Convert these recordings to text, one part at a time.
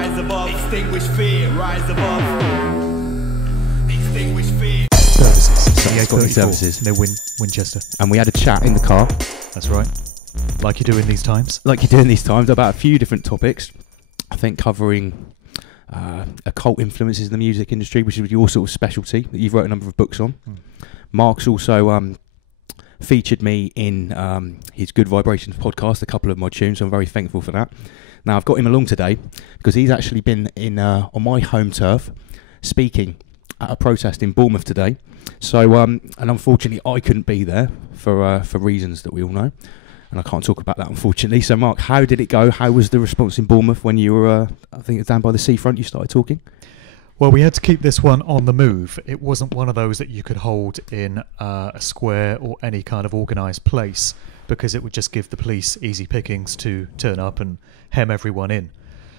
rise above, extinguish fear, rise above, extinguish fear. Services. Services. Near Winchester. And we had a chat in the car. That's right. Like you do in these times. About a few different topics. I think covering occult influences in the music industry, which is your sort of specialty that you've wrote a number of books on. Mark's also featured me in his Good Vibrations podcast, a couple of my tunes, so I'm very thankful for that. Now, I've got him along today because he's actually been in on my home turf speaking at a protest in Bournemouth today. So, and unfortunately, I couldn't be there for reasons that we all know, and I can't talk about that, unfortunately. So, Mark, how did it go? How was the response in Bournemouth when you were, I think it was down by the seafront, you started talking? Well, we had to keep this one on the move. It wasn't one of those that you could hold in a square or any kind of organised place, because it would just give the police easy pickings to turn up and hem everyone in.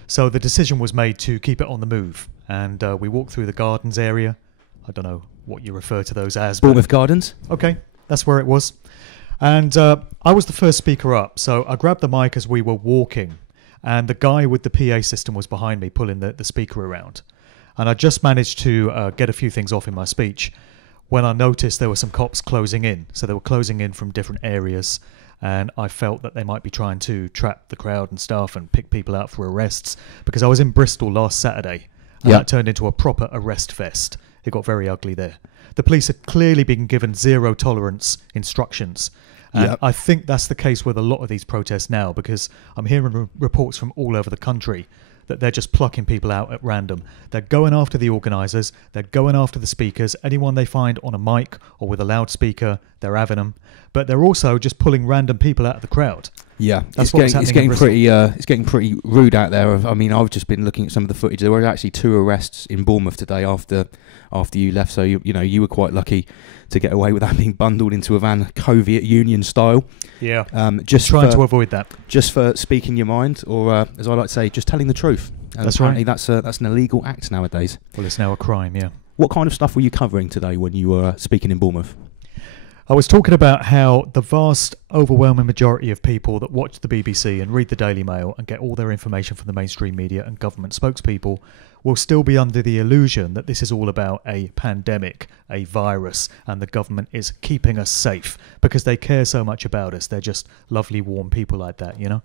So the decision was made to keep it on the move, and we walked through the gardens area. I don't know what you refer to those as. Bournemouth Gardens? Okay, that's where it was. And I was the first speaker up, so I grabbed the mic as we were walking, and the guy with the PA system was behind me pulling the speaker around. And I just managed to get a few things off in my speech when I noticed there were some cops closing in. So they were closing in from different areas, and I felt that they might be trying to trap the crowd and stuff and pick people out for arrests, because I was in Bristol last Saturday, and that turned into a proper arrest fest. It got very ugly there. The police had clearly been given zero tolerance instructions. And I think that's the case with a lot of these protests now, because I'm hearing reports from all over the country that they're just plucking people out at random. They're going after the organisers, they're going after the speakers, anyone they find on a mic or with a loudspeaker, they're having them. But they're also just pulling random people out of the crowd. Yeah, it's getting pretty rude out there. I mean, I've just been looking at some of the footage. There were actually 2 arrests in Bournemouth today after you left. So you were quite lucky to get away without being bundled into a van, Soviet Union style. Yeah, just trying to avoid that. Just for speaking your mind, or as I like to say, just telling the truth. And that's apparently right. That's an illegal act nowadays. Well, it's now a crime. Yeah. What kind of stuff were you covering today when you were speaking in Bournemouth? I was talking about how the vast, overwhelming majority of people that watch the BBC and read the Daily Mail and get all their information from the mainstream media and government spokespeople will still be under the illusion that this is all about a pandemic, a virus, and the government is keeping us safe because they care so much about us. They're just lovely, warm people like that, you know?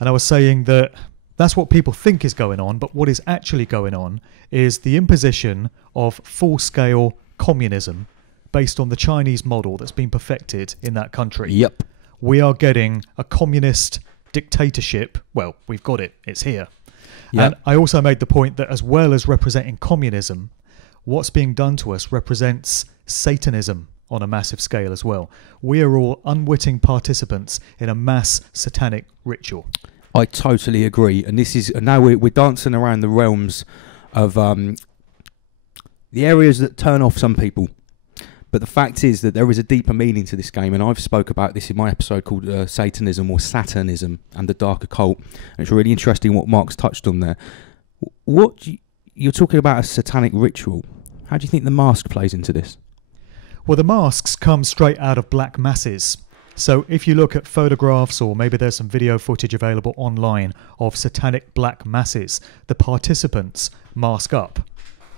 And I was saying that that's what people think is going on, but what is actually going on is the imposition of full-scale communism based on the Chinese model that's been perfected in that country. Yep. We are getting a communist dictatorship. Well, we've got it. It's here. Yep. And I also made the point that as well as representing communism, what's being done to us represents Satanism on a massive scale as well. We are all unwitting participants in a mass satanic ritual. I totally agree. And this is now we're dancing around the realms of the areas that turn off some people. But the fact is that there is a deeper meaning to this game, and I've spoke about this in my episode called Satanism or Saturnism and the Dark Occult. And it's really interesting what Mark's touched on there. You're talking about a satanic ritual. How do you think the mask plays into this? Well, the masks come straight out of black masses. So if you look at photographs, or maybe there's some video footage available online of satanic black masses, the participants mask up.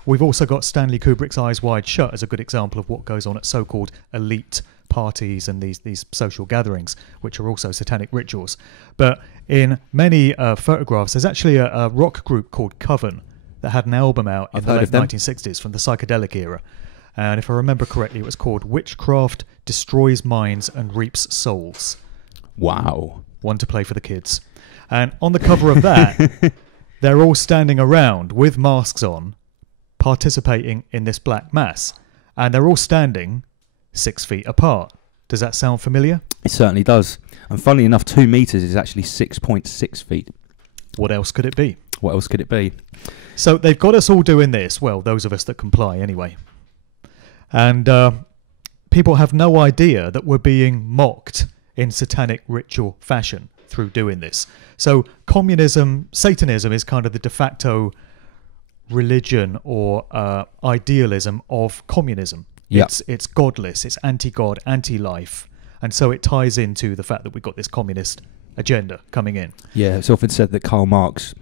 We've also got Stanley Kubrick's Eyes Wide Shut as a good example of what goes on at so-called elite parties and these social gatherings, which are also satanic rituals. But in many photographs, there's actually a rock group called Coven that had an album out in the late 1960s from the psychedelic era. And if I remember correctly, it was called Witchcraft Destroys Minds and Reaps Souls. Wow. One to play for the kids. And on the cover of that, they're all standing around with masks on, participating in this black mass, and they're all standing 6 feet apart. Does that sound familiar? It certainly does. And funnily enough, 2 meters is actually 6.6 feet. What else could it be? What else could it be? So they've got us all doing this, well, those of us that comply anyway. And people have no idea that we're being mocked in satanic ritual fashion through doing this. So communism, Satanism is kind of the de facto religion or idealism of communism. Yep. It's godless, it's anti-God, anti-life, and so it ties into the fact that we've got this communist agenda coming in. Yeah, it's often said that Karl Marx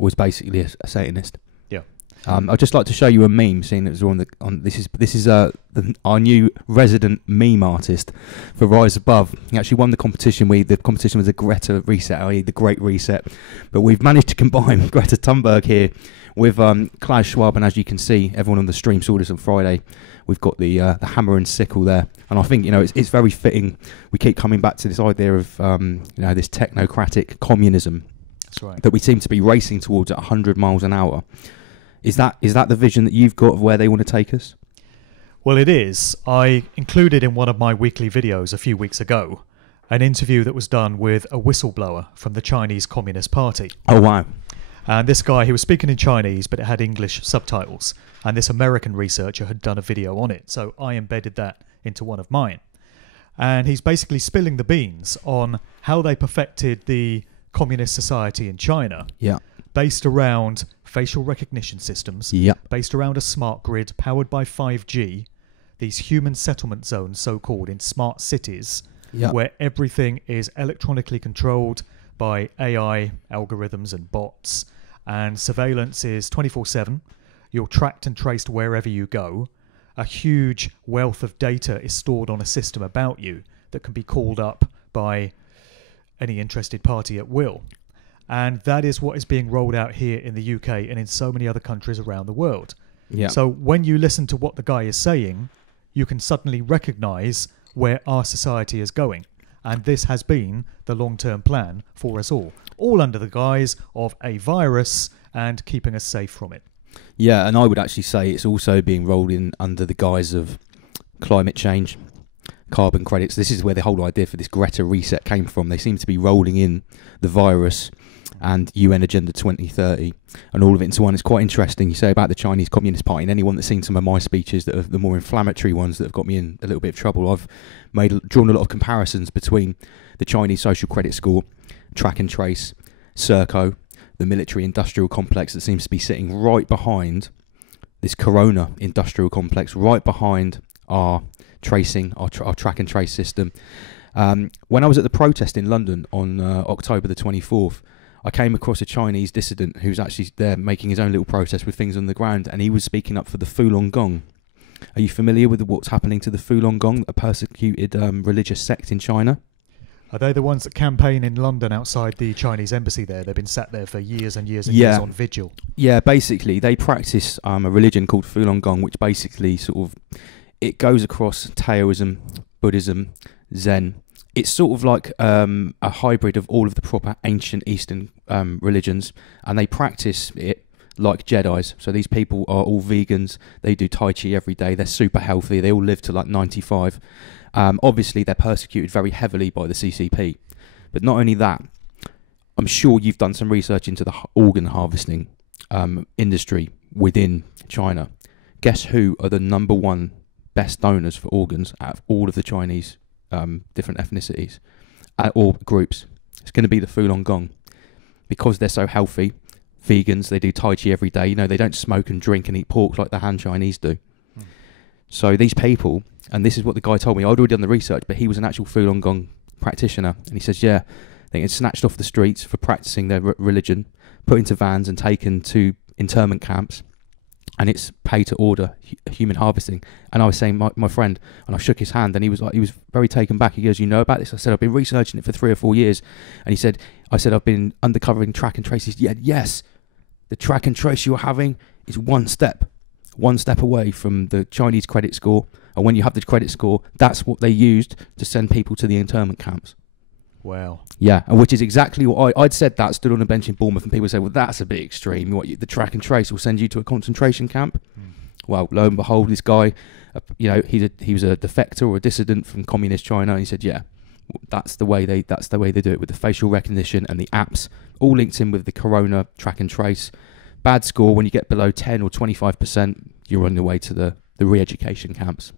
was basically a Satanist. Yeah. I'd just like to show you a meme, seeing that it was this is our new resident meme artist for Rise Above. He actually won the competition. The competition was a Greta Reset, i.e. the Great Reset, but we've managed to combine Greta Thunberg here with Klaus Schwab, and as you can see, everyone on the stream saw this on Friday. We've got the hammer and sickle there, and I think it's very fitting. We keep coming back to this idea of this technocratic communism. That's right. That we seem to be racing towards at 100 miles an hour. Is that the vision that you've got of where they want to take us? Well, it is. I included in one of my weekly videos a few weeks ago an interview that was done with a whistleblower from the Chinese Communist Party. Oh, wow. And this guy, he was speaking in Chinese, but it had English subtitles. And this American researcher had done a video on it. So I embedded that into one of mine. And he's basically spilling the beans on how they perfected the communist society in China. Yeah. Based around facial recognition systems, Yeah. based around a smart grid powered by 5G, these human settlement zones, so-called, in smart cities, Yeah. where everything is electronically controlled by AI algorithms and bots, and surveillance is 24/7. You're tracked and traced wherever you go. A huge wealth of data is stored on a system about you that can be called up by any interested party at will. And that is what is being rolled out here in the UK and in so many other countries around the world. Yeah. So when you listen to what the guy is saying, you can suddenly recognise where our society is going. And this has been the long-term plan for us all under the guise of a virus and keeping us safe from it. Yeah, and I would actually say it's also being rolled in under the guise of climate change, carbon credits. This is where the whole idea for this Greta Reset came from. They seem to be rolling in the virus and UN Agenda 2030 and all of it into one. It's quite interesting. You say about the Chinese Communist Party, and anyone that's seen some of my speeches that are the more inflammatory ones that have got me in a little bit of trouble, I've drawn a lot of comparisons between the Chinese social credit score, track and trace, Serco, the military industrial complex that seems to be sitting right behind this corona industrial complex, right behind our tracing, our track and trace system. When I was at the protest in London on October the 24th, I came across a Chinese dissident who's actually there making his own little protest with things on the ground, and he was speaking up for the Falun Gong. Are you familiar with what's happening to the Falun Gong, a persecuted religious sect in China? Are they the ones that campaign in London outside the Chinese embassy there? They've been sat there for years and years and years on vigil. Yeah, basically they practice a religion called Falun Gong, which basically it goes across Taoism, Buddhism, Zen. It's sort of like a hybrid of all of the proper ancient Eastern religions, and they practice it like Jedis. So these people are all vegans. They do Tai Chi every day. They're super healthy. They all live to like 95. Obviously, they're persecuted very heavily by the CCP. But not only that, I'm sure you've done some research into the organ harvesting industry within China. Guess who are the number one best donors for organs out of all of the Chinese different ethnicities or groups? It's going to be the Falun Gong, because they're so healthy. Vegans, they do Tai Chi every day. They don't smoke and drink and eat pork like the Han Chinese do. So these people, and this is what the guy told me, I'd already done the research, but he was an actual Falun Gong practitioner, and he says, yeah, they get snatched off the streets for practicing their religion, put into vans and taken to internment camps, and it's pay to order human harvesting. And I was saying, my friend, and I shook his hand, and he was very taken back. He goes, you know about this? I said, I've been researching it for 3 or 4 years. And I said, I've been undercovering track and trace. He said, yes, the track and trace you're having is one step away from the Chinese credit score. And when you have the credit score, that's what they used to send people to the internment camps. Wow. Yeah, and which is exactly what I'd said that, stood on a bench in Bournemouth, and people say, well, that's a bit extreme. The track and trace will send you to a concentration camp. Well, lo and behold, this guy, he was a defector or a dissident from communist China, and he said, yeah, that's the way they do it, with the facial recognition and the apps, all linked in with the corona track and trace. Bad score, when you get below 10 or 25%, you're on your way to the re-education camps.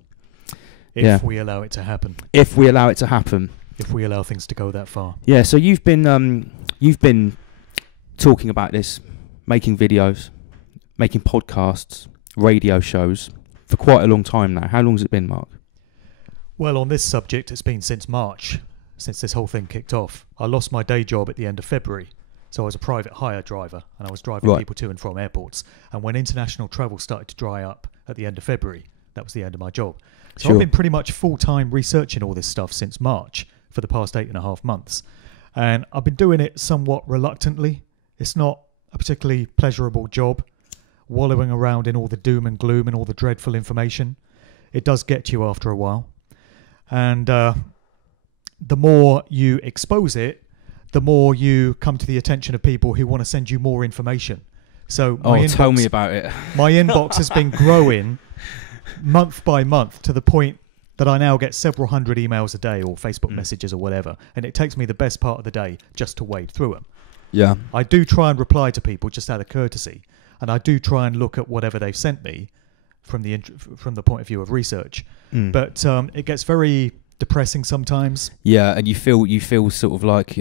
If we allow it to happen. If we allow it to happen. If we allow things to go that far. Yeah, so you've been talking about this, making videos, making podcasts, radio shows for quite a long time now. How long has it been, Mark? Well, on this subject, it's been since March, since this whole thing kicked off. I lost my day job at the end of February, So I was a private hire driver, and I was driving people to and from airports. And when international travel started to dry up at the end of February, that was the end of my job. So I've been pretty much full-time researching all this stuff since March for the past 8.5 months. And I've been doing it somewhat reluctantly. It's not a particularly pleasurable job, wallowing around in all the doom and gloom and all the dreadful information. It does get to you after a while. And the more you expose it, the more you come to the attention of people who want to send you more information. So tell me about it. My inbox has been growing month by month to the point that I now get several hundred emails a day or Facebook messages or whatever, and it takes me the best part of the day just to wade through them. Yeah. I do try and reply to people just out of courtesy, and I do try and look at whatever they've sent me from the point of view of research. But it gets very depressing sometimes. Yeah, and you feel sort of like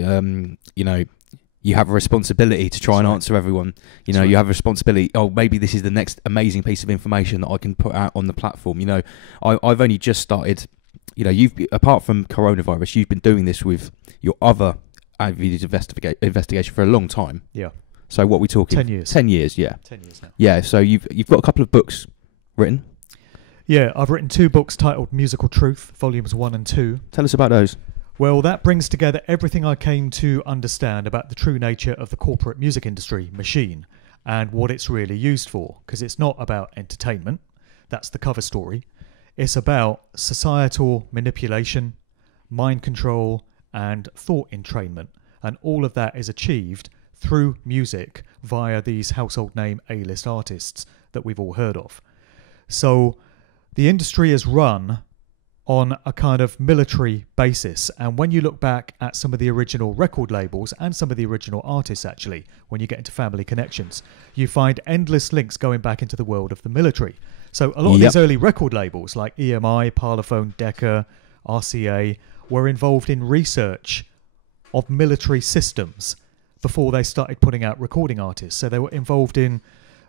you have a responsibility to try and answer everyone. You know, you have a responsibility. Oh, maybe this is the next amazing piece of information that I can put out on the platform. You know, I've only just started. You know, you've apart from coronavirus, you've been doing this with your other avenues of investigation for a long time. Yeah. So what are we talking? 10 years. 10 years, yeah. 10 years now. Yeah. So you've got a couple of books written. Yeah, I've written 2 books titled Musical Truth, Volumes 1 and 2. Tell us about those. Well, that brings together everything I came to understand about the true nature of the corporate music industry machine and what it's really used for. Because it's not about entertainment. That's the cover story. It's about societal manipulation, mind control, and thought entrainment. And all of that is achieved through music via these household name A-list artists that we've all heard of. So the industry is run on a kind of military basis, and when you look back at some of the original record labels and some of the original artists, actually, when you get into family connections, you find endless links going back into the world of the military. So a lot of these early record labels like EMI, Parlophone, Decca, RCA were involved in research of military systems before they started putting out recording artists. So they were involved in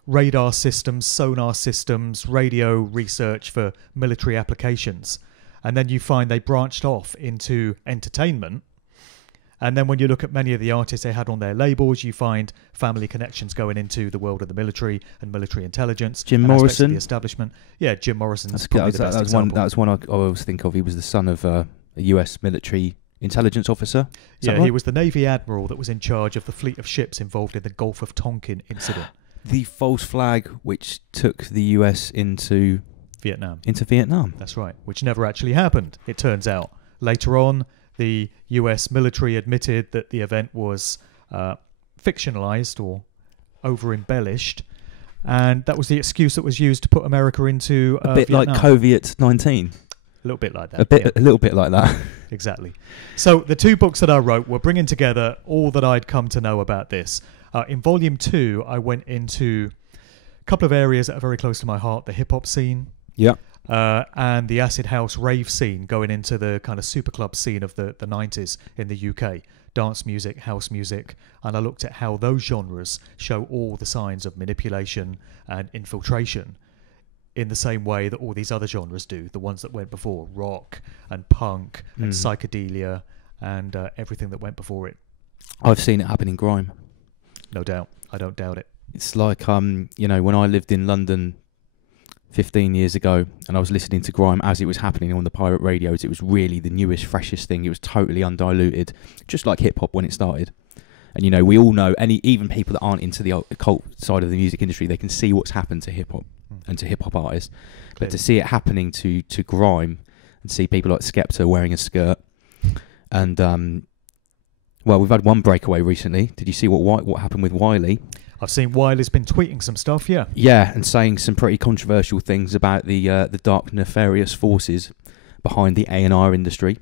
radar systems, sonar systems, radio research for military applications. And then you find they branched off into entertainment. And then when you look at many of the artists they had on their labels, you find family connections going into the world of the military and military intelligence. Jim Morrison. The establishment. Yeah, Jim Morrison. That's one I always think of. He was the son of a US military intelligence officer. Yeah, he was the Navy admiral that was in charge of the fleet of ships involved in the Gulf of Tonkin incident. The false flag which took the US into Vietnam. That's right, which never actually happened, it turns out. Later on, the US military admitted that the event was fictionalized or over-embellished, and that was the excuse that was used to put America into a bit Vietnam. Like COVID-19. A little bit like that. A little bit like that. Exactly. So the 2 books that I wrote were bringing together all that I'd come to know about this. In Volume 2, I went into a couple of areas that are very close to my heart: the hip-hop scene, and the acid house rave scene, going into the kind of super club scene of the 90s in the UK, dance music, house music, and I looked at how those genres show all the signs of manipulation and infiltration in the same way that all these other genres do, the ones that went before, rock and punk and psychedelia and everything that went before it. I've seen it happen in grime. No doubt. I don't doubt it. It's like, you know, when I lived in London 15 years ago and I was listening to grime as it was happening on the pirate radios, it was really the newest, freshest thing. It was totally undiluted, just like hip-hop when it started. And, you know, we all know, even people that aren't into the occult side of the music industry, they can see what's happened to hip-hop and to hip-hop artists. Clearly. But to see it happening to grime and see people like Skepta wearing a skirt and... well, we've had one breakaway recently. Did you see what happened with Wiley? I've seen Wiley's been tweeting some stuff, yeah. Yeah, and saying some pretty controversial things about the dark, nefarious forces behind the A&R industry.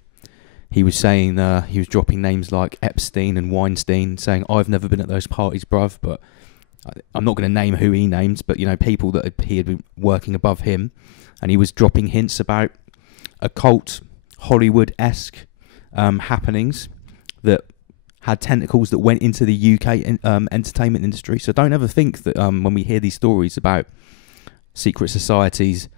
He was saying, he was dropping names like Epstein and Weinstein, saying, I've never been at those parties, bruv, but I'm not going to name who he names, but, you know, people that he had been working above him. And he was dropping hints about occult, Hollywood-esque happenings that had tentacles that went into the UK entertainment industry. So don't ever think that when we hear these stories about secret societies,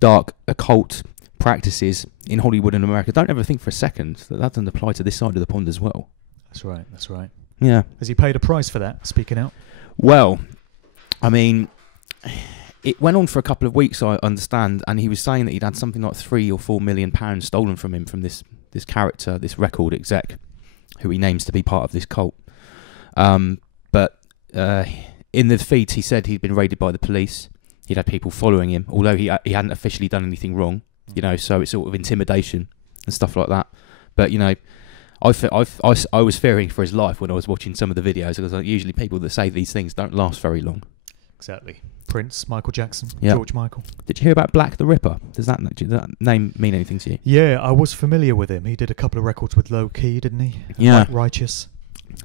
dark occult practices in Hollywood and America, don't ever think for a second that doesn't apply to this side of the pond as well. That's right, that's right. Yeah. Has he paid a price for that, speaking out? Well, I mean, it went on for a couple of weeks, I understand, and he was saying that he'd had something like £3 or £4 million stolen from him from this character, this record exec, who he names to be part of this cult. But in the feeds, he said he'd been raided by the police. He'd had people following him, although he hadn't officially done anything wrong, you know, so it's sort of intimidation and stuff like that. But, you know, I was fearing for his life when I was watching some of the videos, because usually people that say these things don't last very long. Exactly. Prince, Michael Jackson, Yep. George Michael. Did you hear about Black the Ripper? Does that name mean anything to you? Yeah, I was familiar with him. He did a couple of records with Low Key, didn't he? Yeah. Righteous.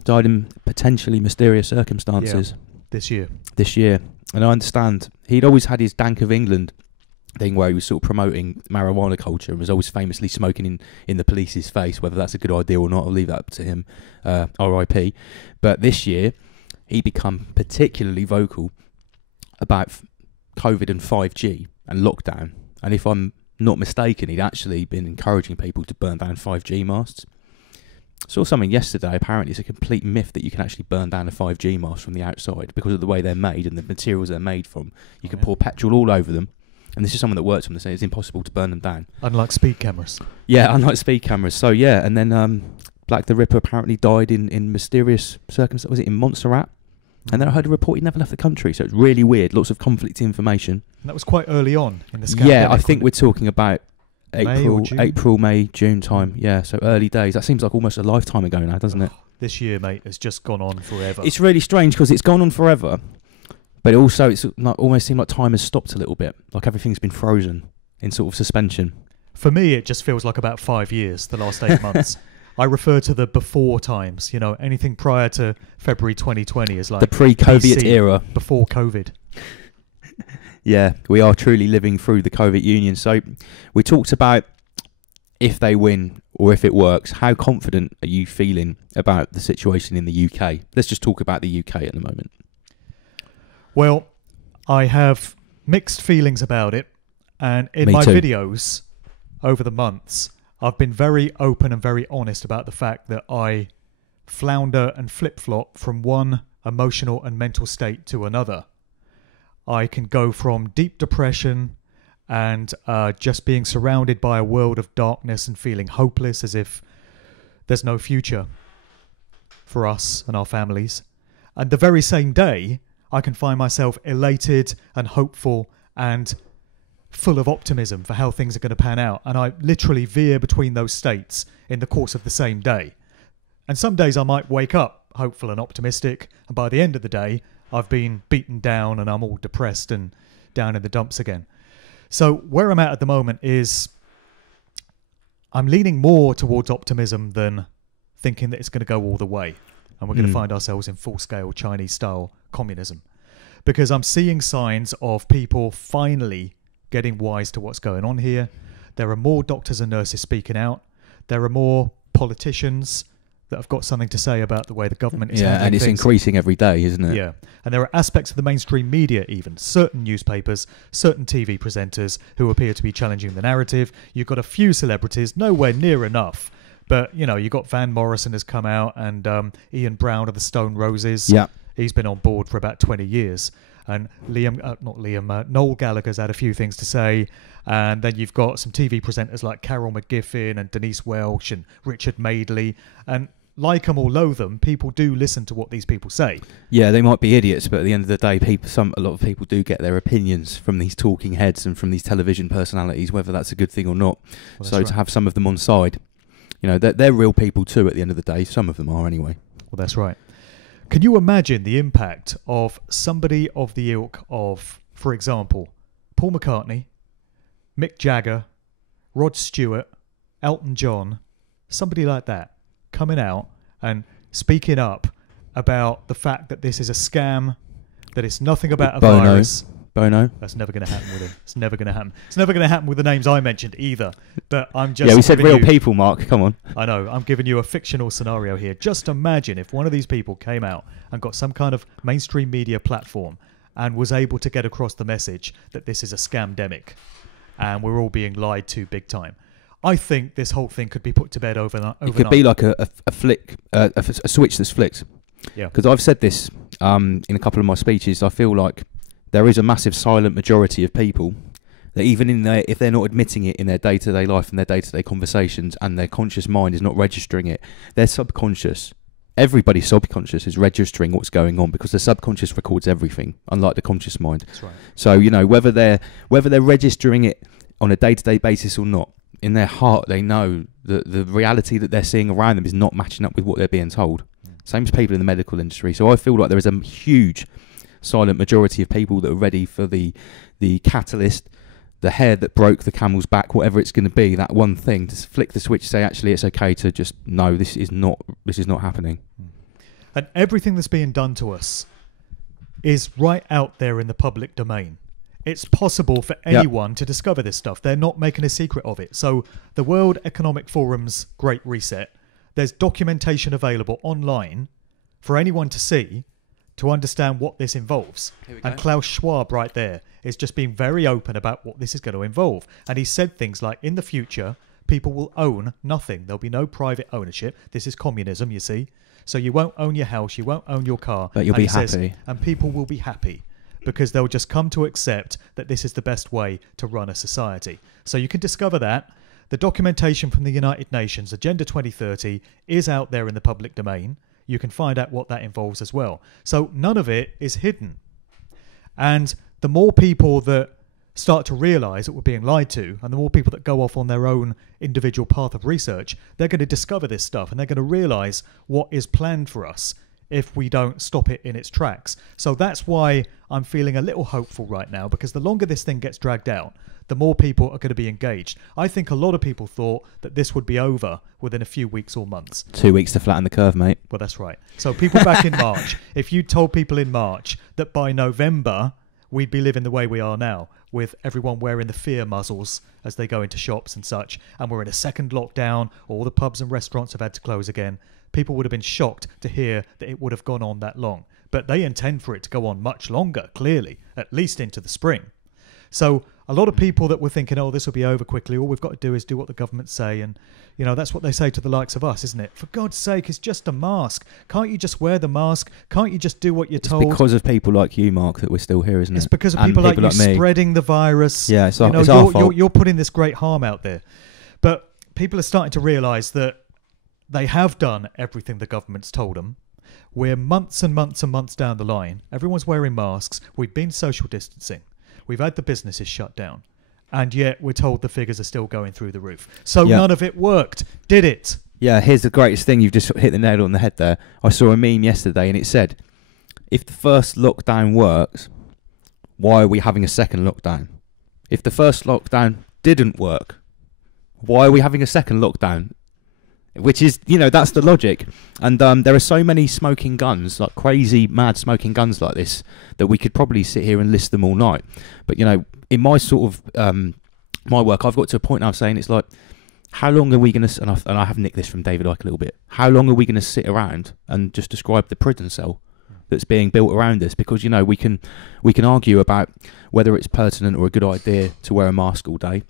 Died in potentially mysterious circumstances. This year. This year. And I understand he'd always had his Dank of England thing where he was sort of promoting marijuana culture and was always famously smoking in the police's face. Whether that's a good idea or not, I'll leave that up to him. R.I.P. But this year, he become particularly vocal about COVID and 5G and lockdown. And if I'm not mistaken, he'd actually been encouraging people to burn down 5G masts. Saw something yesterday. Apparently, it's a complete myth that you can actually burn down a 5G mast from the outside because of the way they're made and the materials they're made from. You can pour petrol all over them. And this is someone that works on this, and it's impossible to burn them down. Unlike speed cameras. Yeah, unlike speed cameras. So, yeah, and then Black the Ripper apparently died in mysterious circumstances. Was it in Montserrat? And then I heard a report he'd never left the country, so it's really weird. Lots of conflicting information. And that was quite early on in the scandal. Yeah, I think we're talking about May, May, June time. Yeah, so early days. That seems like almost a lifetime ago now, doesn't it? This year, mate, has just gone on forever. It's really strange because it's gone on forever, but also it's like, almost seemed like time has stopped a little bit. Like everything's been frozen in sort of suspension. For me, it just feels like about 5 years, the last 8 months. I refer to the before times. You know, anything prior to February 2020 is like The pre-COVID BC, era. before COVID. Yeah, we are truly living through the COVID union. So we talked about if they win or if it works. How confident are you feeling about the situation in the UK? Let's just talk about the UK at the moment. Well, I have mixed feelings about it. And in Me my too. videos over the months, I've been very open and very honest about the fact that I flounder and flip-flop from one emotional and mental state to another. I can go from deep depression and just being surrounded by a world of darkness and feeling hopeless as if there's no future for us and our families. And the very same day, I can find myself elated and hopeful and full of optimism for how things are going to pan out. And I literally veer between those states in the course of the same day. And some days I might wake up hopeful and optimistic, and by the end of the day, I've been beaten down and I'm all depressed and down in the dumps again. So where I'm at the moment is I'm leaning more towards optimism than thinking that it's going to go all the way and we're going to find ourselves in full-scale Chinese-style communism. Because I'm seeing signs of people finally getting wise to what's going on here. There are more doctors and nurses speaking out. There are more politicians that have got something to say about the way the government is handling and it's things. increasing every day, isn't it? Yeah, and there are aspects of the mainstream media, even certain newspapers, certain TV presenters who appear to be challenging the narrative. You've got a few celebrities, nowhere near enough, but you know, you've got Van Morrison has come out, and Ian Brown of the Stone Roses. Yeah. He's been on board for about 20 years. And Noel Gallagher's had a few things to say. And then you've got some TV presenters like Carol McGiffin and Denise Welch and Richard Madeley. And like them or loathe them, people do listen to what these people say. Yeah, they might be idiots, but at the end of the day, a lot of people do get their opinions from these talking heads and from these television personalities, whether that's a good thing or not. Well, so right. to have some of them on side, you know, they're real people too at the end of the day. Some of them are anyway. Well, that's right. Can you imagine the impact of somebody of the ilk of, for example, Paul McCartney, Mick Jagger, Rod Stewart, Elton John, somebody like that, coming out and speaking up about the fact that this is a scam, that it's nothing about a virus. Bono. That's never going to happen with him. It's never going to happen. It's never going to happen with the names I mentioned either. But I'm just... Yeah, we said real people, Mark. Come on. I know. I'm giving you a fictional scenario here. Just imagine if one of these people came out and got some kind of mainstream media platform and was able to get across the message that this is a scamdemic and we're all being lied to big time. I think this whole thing could be put to bed overnight. It could be like a flick, a switch that's flicked. Yeah. Because I've said this in a couple of my speeches. I feel like there is a massive silent majority of people that even if they're not admitting it in their day-to-day life and their day-to-day conversations, and their conscious mind is not registering it, their subconscious, everybody's subconscious is registering what's going on, because the subconscious records everything, unlike the conscious mind. That's right. So, you know, whether they're registering it on a day-to-day basis or not, in their heart they know that the reality that they're seeing around them is not matching up with what they're being told. Same as people in the medical industry. So I feel like there is a huge silent majority of people that are ready for the catalyst, the hair that broke the camel's back, whatever it's going to be, that one thing, to flick the switch, say actually it's okay to just, no, this is not happening. And everything that's being done to us is right out there in the public domain. It's possible for anyone to discover this stuff. They're not making a secret of it. So the World Economic Forum's Great Reset, there's documentation available online for anyone to see, to understand what this involves. And Klaus Schwab right there is just being very open about what this is going to involve. And he said things like, in the future, people will own nothing. There'll be no private ownership. This is communism, you see. So you won't own your house, you won't own your car. But you'll be happy. And people will be happy, because they'll just come to accept that this is the best way to run a society. So you can discover that. The documentation from the United Nations, Agenda 2030, is out there in the public domain. You can find out what that involves as well. So none of it is hidden. And the more people that start to realise that we're being lied to, and the more people that go off on their own individual path of research, they're going to discover this stuff, and they're going to realise what is planned for us if we don't stop it in its tracks. So that's why I'm feeling a little hopeful right now, because the longer this thing gets dragged out, the more people are going to be engaged. I think a lot of people thought that this would be over within a few weeks or months. 2 weeks to flatten the curve, mate. Well, that's right. So people back in March, if you told people in March that by November we'd be living the way we are now, with everyone wearing the fear muzzles as they go into shops and such, and we're in a second lockdown, all the pubs and restaurants have had to close again, people would have been shocked to hear that it would have gone on that long. But they intend for it to go on much longer, clearly, at least into the spring. So a lot of people that were thinking, oh, this will be over quickly, all we've got to do is do what the government say, and you know, that's what they say to the likes of us, isn't it? For God's sake, it's just a mask. Can't you just wear the mask? Can't you just do what you're told? It's because of people like you, Mark, that we're still here, isn't it? It's because of people like you me spreading the virus. Yeah, it's our fault. You're putting this great harm out there. But people are starting to realise that they have done everything the government's told them. We're months and months and months down the line. Everyone's wearing masks. We've been social distancing. We've had the businesses shut down. And yet we're told the figures are still going through the roof. So none of it worked, did it? Yeah, here's the greatest thing. You've just hit the nail on the head there. I saw a meme yesterday and it said, if the first lockdown works, why are we having a second lockdown? If the first lockdown didn't work, why are we having a second lockdown? Which is, you know, that's the logic. And there are so many smoking guns, like crazy, mad smoking guns like this, that we could probably sit here and list them all night. But, you know, in my sort of, my work, I've got to a point now saying it's like, how long are we going to, and I have nicked this from David Icke a little bit, how long are we going to sit around and just describe the prison cell that's being built around us? Because, you know, we can argue about whether it's pertinent or a good idea to wear a mask all day.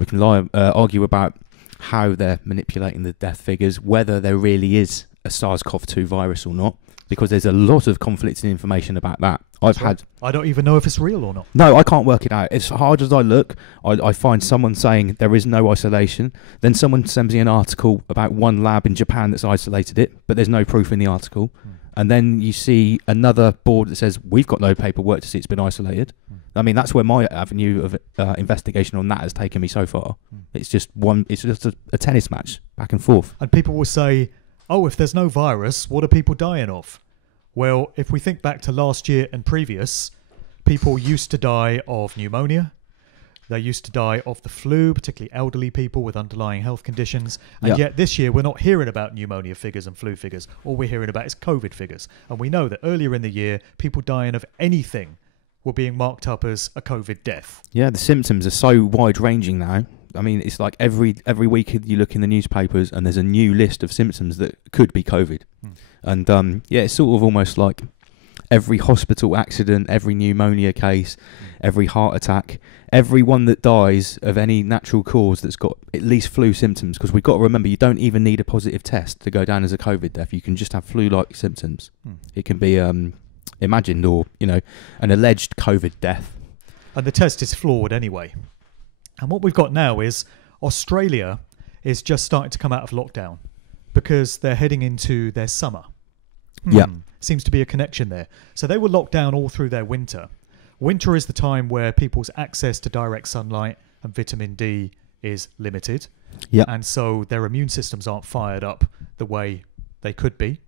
We can argue about how they're manipulating the death figures, whether there really is a SARS-CoV-2 virus or not, because there's a lot of conflicting information about that. I don't even know if it's real or not. No, I can't work it out. As hard as I look, I find someone saying there is no isolation. Then someone sends me an article about one lab in Japan that's isolated it, but there's no proof in the article. And then you see another board that says, we've got no paperwork to see it's been isolated. I mean, that's where my avenue of investigation on that has taken me so far. It's just a tennis match, back and forth. And people will say, oh, if there's no virus, what are people dying of? Well, if we think back to last year and previous, people used to die of pneumonia. They used to die of the flu, particularly elderly people with underlying health conditions. And yet this year, we're not hearing about pneumonia figures and flu figures. All we're hearing about is COVID figures. And we know that earlier in the year, people dying of anything were being marked up as a COVID death. Yeah, the symptoms are so wide-ranging now. I mean, it's like every week you look in the newspapers and there's a new list of symptoms that could be COVID. And, it's sort of almost like every hospital accident, every pneumonia case, every heart attack, everyone that dies of any natural cause that's got at least flu symptoms, because we've got to remember you don't even need a positive test to go down as a COVID death. You can just have flu-like symptoms. It can be imagined or, an alleged COVID death. And the test is flawed anyway. And what we've got now is Australia is just starting to come out of lockdown because they're heading into their summer. Yeah. Seems to be a connection there. So they were locked down all through their winter. Winter is the time where people's access to direct sunlight and vitamin D is limited. Yeah. And so their immune systems aren't fired up the way they could be.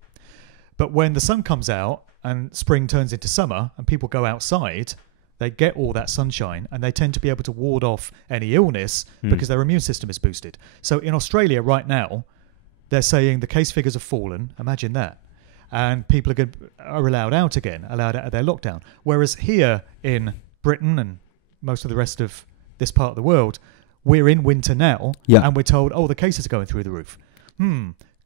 But when the sun comes out and spring turns into summer and people go outside, they get all that sunshine and they tend to be able to ward off any illness because their immune system is boosted. So in Australia right now, they're saying the case figures have fallen. Imagine that. And people are allowed out again, allowed out of their lockdown. Whereas here in Britain and most of the rest of this part of the world, we're in winter now and we're told, the cases are going through the roof.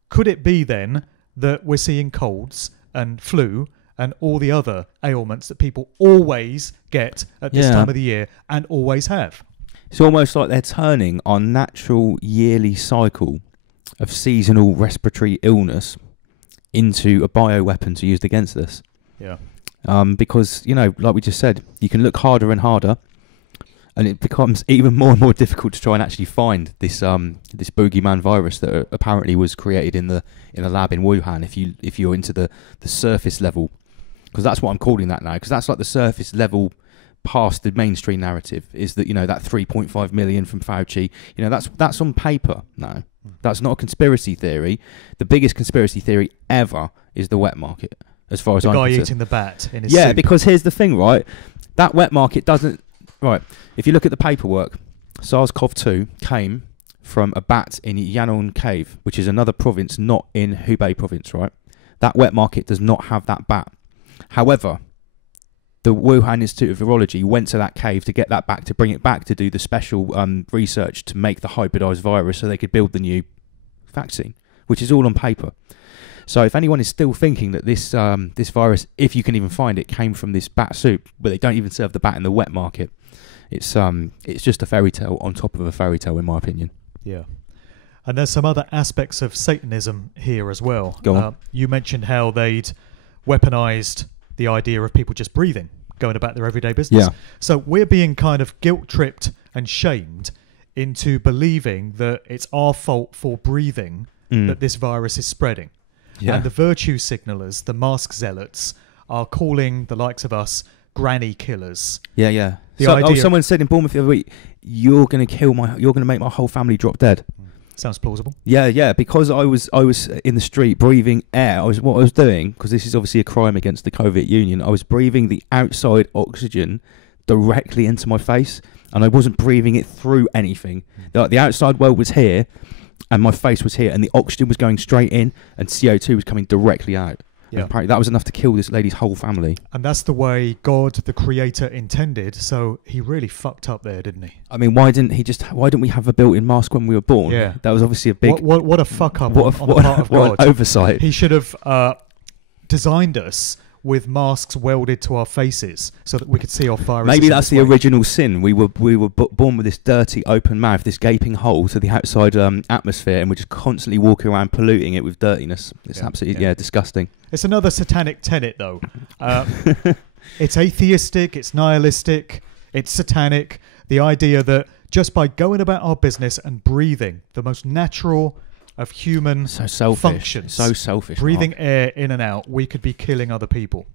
Could it be then that we're seeing colds and flu and all the other ailments that people always get at this time of the year and always have? It's almost like they're turning our natural yearly cycle of seasonal respiratory illness into a bioweapon to use against us. Yeah. Because, like we just said, you can look harder and harder and it becomes even more and more difficult to try and actually find this this boogeyman virus that apparently was created in the lab in Wuhan if you're into the surface level. Because that's what I'm calling that now, because that's like the surface level past the mainstream narrative is that, that 3.5 million from Fauci, that's on paper now. That's not a conspiracy theory. The biggest conspiracy theory ever is the wet market, as far as I'm concerned. The guy eating the bat in his soup. soup. Because here's the thing, right? That wet market doesn't... Right, if you look at the paperwork, SARS-CoV-2 came from a bat in Yangon Cave, which is another province not in Hubei province, right? That wet market does not have that bat. However, the Wuhan Institute of Virology went to that cave to get that back, to bring it back, to do the special research to make the hybridized virus so they could build the new vaccine, which is all on paper. So if anyone is still thinking that this this virus, if you can even find it, came from this bat soup, but they don't even serve the bat in the wet market, it's just a fairy tale on top of a fairy tale, in my opinion. Yeah. And there's some other aspects of Satanism here as well. Go on. You mentioned how they'd weaponized the idea of people just breathing, going about their everyday business. Yeah. So we're being kind of guilt-tripped and shamed into believing that it's our fault for breathing that this virus is spreading. Yeah. And the virtue signalers, the mask zealots, are calling the likes of us granny killers. Yeah, yeah. The idea someone said in Bournemouth the other week, you're going to make my whole family drop dead. Sounds plausible. Yeah, because I was in the street breathing air. What I was doing, because this is obviously a crime against the COVID Union, I was breathing the outside oxygen directly into my face, and I wasn't breathing it through anything. The outside world was here, and my face was here, and the oxygen was going straight in, and CO2 was coming directly out. Yeah. Apparently that was enough to kill this lady's whole family. And that's the way God, the Creator, intended. So he really fucked up there, didn't he? I mean, why didn't we have a built-in mask when we were born? Yeah, that was obviously a big. What a fuck up on the part of God. What an oversight. He should have designed us with masks welded to our faces so that we could see our viruses. Maybe that's the original sin. We were born with this dirty open mouth, this gaping hole to the outside atmosphere, and we're just constantly walking around polluting it with dirtiness. It's absolutely disgusting. It's another satanic tenet, though. It's atheistic, it's nihilistic, it's satanic. The idea that just by going about our business and breathing the most natural of human functions, so selfish, breathing air in and out, we could be killing other people.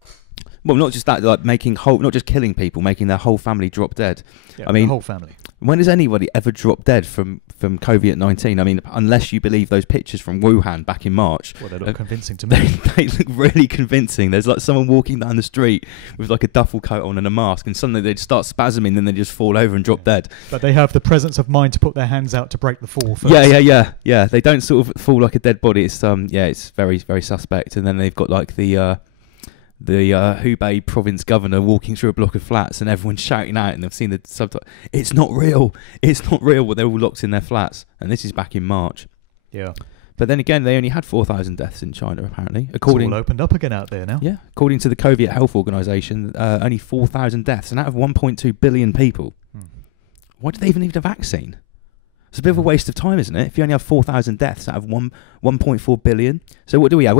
Well, not just that, like not just killing people, making their whole family drop dead. Yeah, I mean, the whole family. When has anybody ever dropped dead from COVID-19? I mean, unless you believe those pictures from Wuhan back in March. Well, they look convincing to me. They look really convincing. There's like someone walking down the street with like a duffel coat on and a mask, and suddenly they'd start spasming, then they just fall over and drop dead. But they have the presence of mind to put their hands out to break the fall first. Yeah. They don't sort of fall like a dead body. It's it's very, very suspect. And then they've got like the Hubei province governor walking through a block of flats and everyone's shouting out, and they've seen the subtitle, it's not real, well, they're all locked in their flats, and this is back in March. Yeah. But then again, they only had 4,000 deaths in China, apparently. It's all opened up again out there now. Yeah, according to the COVID Health Organization, only 4,000 deaths, and out of 1.2 billion people. Why do they even need a vaccine? It's a bit of a waste of time, isn't it? If you only have 4,000 deaths out of 1.4 billion. So what do we have?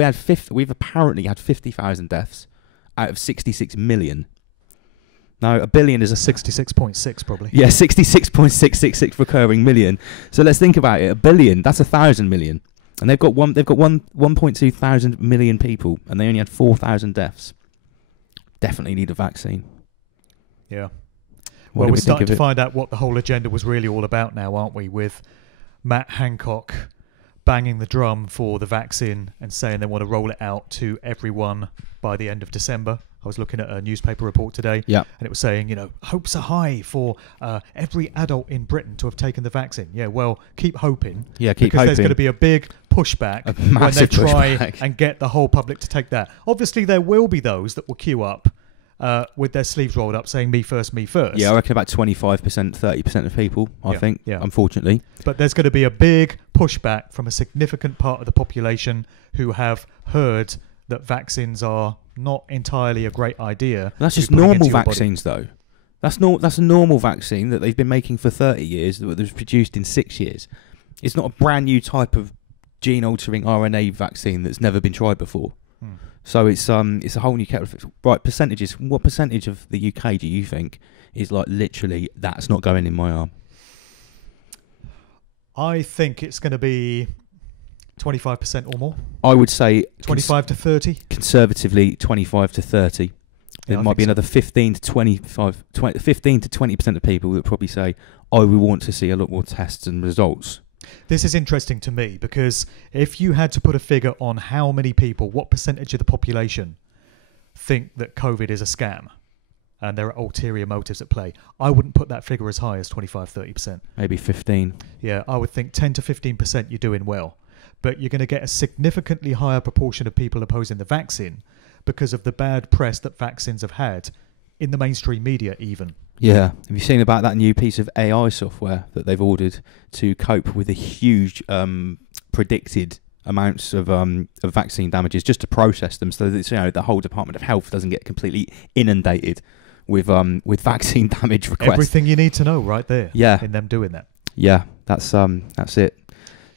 We've apparently had 50,000 deaths out of 66 million. Now, a billion is 66.6 probably. Yeah, 66.666 recurring million. So let's think about it. A billion, that's 1,000 million. And they've got 1.2 thousand million people, and they only had 4,000 deaths. Definitely need a vaccine. Yeah. What Well, we're starting to find out what the whole agenda was really all about now, aren't we? With Matt Hancock banging the drum for the vaccine and saying they want to roll it out to everyone by the end of December. I was looking at a newspaper report today, and it was saying, hopes are high for every adult in Britain to have taken the vaccine. Yeah, well, keep hoping. Yeah, because there's going to be a big pushback when they try and get the whole public to take that. Obviously, there will be those that will queue up with their sleeves rolled up saying me first, me first. Yeah, I reckon about 25%, 30% of people, I think, unfortunately. But there's going to be a big pushback from a significant part of the population who have heard that vaccines are not entirely a great idea. That's just normal vaccines, though. That's a normal vaccine that they've been making for 30 years that was produced in 6 years. It's not a brand new type of gene-altering RNA vaccine that's never been tried before. So it's a whole new kettle of fish. Right, percentages. What percentage of the UK do you think is like literally that's not going in my arm? I think it's going to be 25% or more. I would say 25 to 30. Conservatively, 25 to 30. There might be another 15 to 20% of people that probably say, I would want to see a lot more tests and results. This is interesting to me because if you had to put a figure on how many people, what percentage of the population think that COVID is a scam and there are ulterior motives at play, I wouldn't put that figure as high as 25, 30%. Maybe 15. Yeah, I would think 10 to 15% you're doing well. But you're going to get a significantly higher proportion of people opposing the vaccine because of the bad press that vaccines have had in the mainstream media even. Yeah. Have you seen about that new piece of AI software that they've ordered to cope with the huge predicted amounts of vaccine damages, just to process them so that the whole Department of Health doesn't get completely inundated with vaccine damage requests. Everything you need to know right there. Yeah. In them doing that. Yeah, that's it.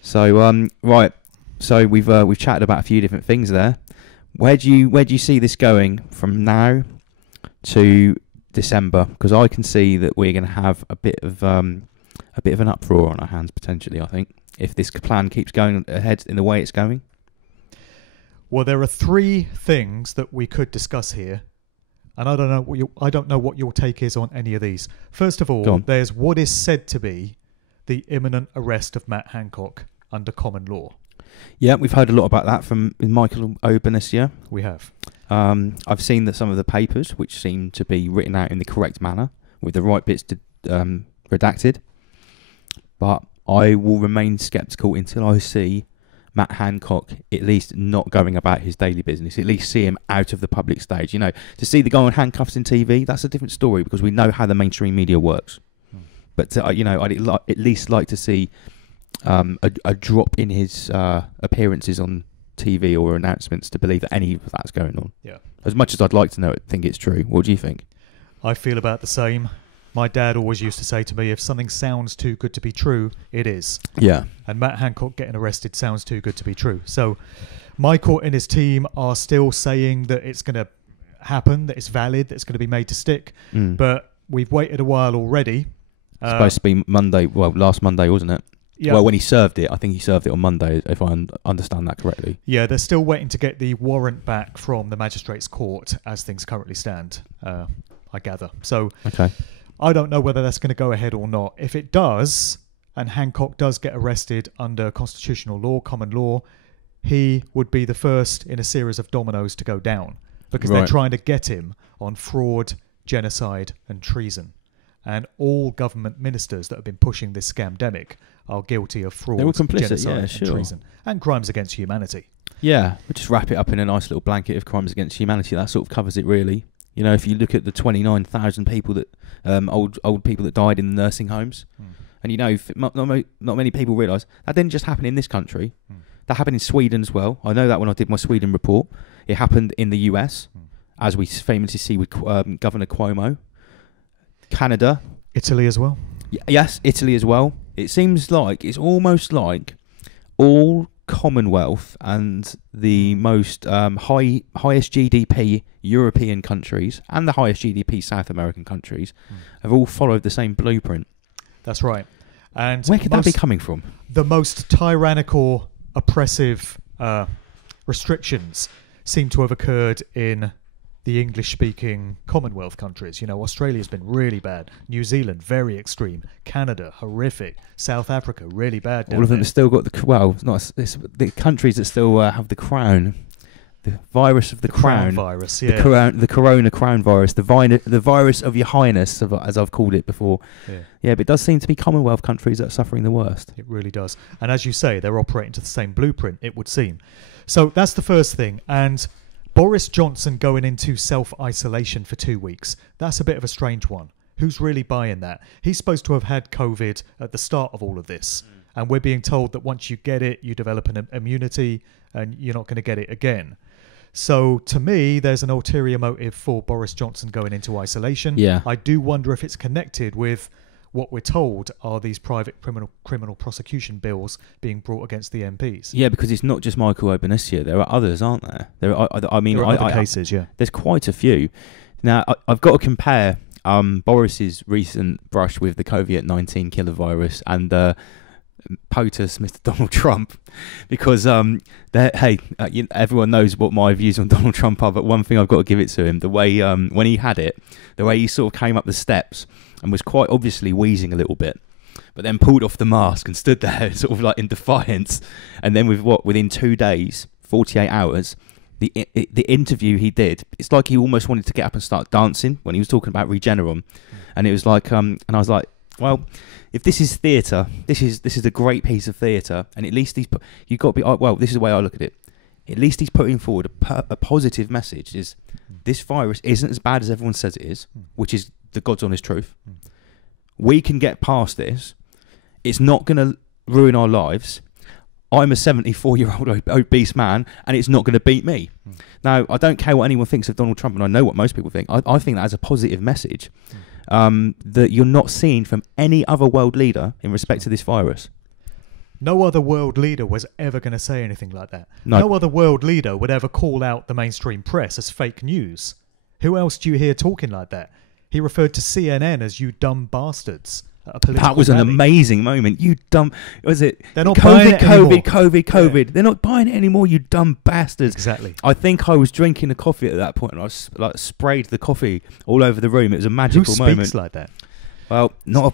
So right. So we've chatted about a few different things there. Where do you see this going from now to December? Because I can see that we're going to have a bit of an uproar on our hands potentially. I think if this plan keeps going ahead in the way it's going. Well, there are three things that we could discuss here, and I don't know what your take is on any of these. First of all, there's what is said to be the imminent arrest of Matt Hancock under common law. Yeah, we've heard a lot about that from Michael Oban this year. We have. I've seen that some of the papers, which seem to be written out in the correct manner, with the right bits redacted. But I will remain sceptical until I see Matt Hancock at least not going about his daily business, at least see him out of the public stage. To see the guy on handcuffs in TV, that's a different story because we know how the mainstream media works. But, I'd at least like to see a drop in his appearances on TV or announcements to believe that any of that's going on. Yeah. As much as I'd like to think it's true. What do you think? I feel about the same. My dad always used to say to me, if something sounds too good to be true, it is. Yeah. And Matt Hancock getting arrested sounds too good to be true. So Michael and his team are still saying that it's going to happen, that it's valid, that it's going to be made to stick. But we've waited a while already. It's supposed to be Monday, last Monday, wasn't it? Yeah. Well, when he served it, I think he served it on Monday, if I understand that correctly. Yeah, they're still waiting to get the warrant back from the magistrate's court as things currently stand, I gather. So okay. I don't know whether that's going to go ahead or not. If it does, and Hancock does get arrested under constitutional law, common law, he would be the first in a series of dominoes to go down because they're trying to get him on fraud, genocide and treason. And all government ministers that have been pushing this scamdemic are guilty of fraud, genocide and treason and crimes against humanity. Yeah, we'll just wrap it up in a nice little blanket of crimes against humanity. That sort of covers it really. If you look at the 29,000 people that old people that died in the nursing homes, and not many people realise that didn't just happen in this country. That happened in Sweden as well. I know that when I did my Sweden report. It happened in the US, as we famously see with Governor Cuomo. Canada. Italy as well. Yes, Italy as well. It seems like it's almost like all Commonwealth and the most highest GDP European countries and the highest GDP South American countries have all followed the same blueprint. That's right. And where could that be coming from? The most tyrannical, oppressive restrictions seem to have occurred in the English-speaking Commonwealth countries. You know, Australia's been really bad. New Zealand, very extreme. Canada, horrific. South Africa, really bad. All of them have still got the countries that still have the crown. The virus of the crown virus, yeah. The corona crown virus, the virus of your highness, as I've called it before. Yeah, but it does seem to be Commonwealth countries that are suffering the worst. It really does. And as you say, they're operating to the same blueprint, it would seem. So that's the first thing. And Boris Johnson going into self-isolation for 2 weeks, that's a bit of a strange one. Who's really buying that? He's supposed to have had COVID at the start of all of this. And we're being told that once you get it, you develop an immunity and you're not going to get it again. So to me, there's an ulterior motive for Boris Johnson going into isolation. Yeah. I do wonder if it's connected with what we're told are these private criminal prosecution bills being brought against the MPs. Yeah, because it's not just Michael Obanisia. There are others, aren't there? There are other cases, yeah. There's quite a few. Now, I've got to compare Boris's recent brush with the COVID-19 killer virus and POTUS, Mr. Donald Trump, because everyone knows what my views on Donald Trump are, but one thing I've got to give it to him, the way when he had it, the way he sort of came up the steps and was quite obviously wheezing a little bit, but then pulled off the mask and stood there sort of like in defiance, and then within 2 days, 48 hours, the interview he did, it's like he almost wanted to get up and start dancing when he was talking about Regeneron, and it was like and I was like, well, if this is theatre, this is a great piece of theatre, and at least you've got to be, well, this is the way I look at it. At least he's putting forward a positive message: is this virus isn't as bad as everyone says it is, which is the God's honest truth. We can get past this. It's not going to ruin our lives. I'm a 74-year-old obese man, and it's not going to beat me. Now, I don't care what anyone thinks of Donald Trump, and I know what most people think. I think that as a positive message. That you're not seeing from any other world leader in respect to this virus. No other world leader was ever going to say anything like that. No. No other world leader would ever call out the mainstream press as fake news. Who else do you hear talking like that? He referred to CNN as "you dumb bastards." That was an amazing moment. You dumb... Was it? They're not buying it anymore. COVID. Yeah. They're not buying it anymore, you dumb bastards. Exactly. I think I was drinking a coffee at that point, and I sprayed the coffee all over the room. It was a magical moment. Who speaks like that? Well,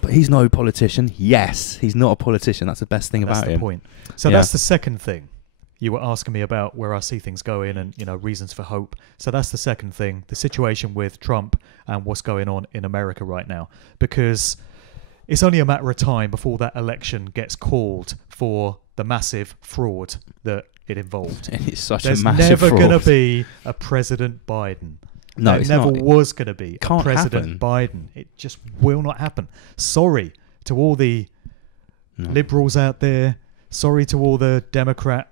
he's no politician. Yes, he's not a politician. That's the best thing about him. That's the point. So that's the second thing. You were asking me about where I see things going and, reasons for hope. So that's the second thing, the situation with Trump and what's going on in America right now. Because it's only a matter of time before that election gets called for the massive fraud that it involved. And it's such There's a massive fraud. never going to be a President Biden. No, there it's never not. was going to be Can't a President happen. Biden. It just will not happen. Sorry to all the liberals out there. Sorry to all the Democrat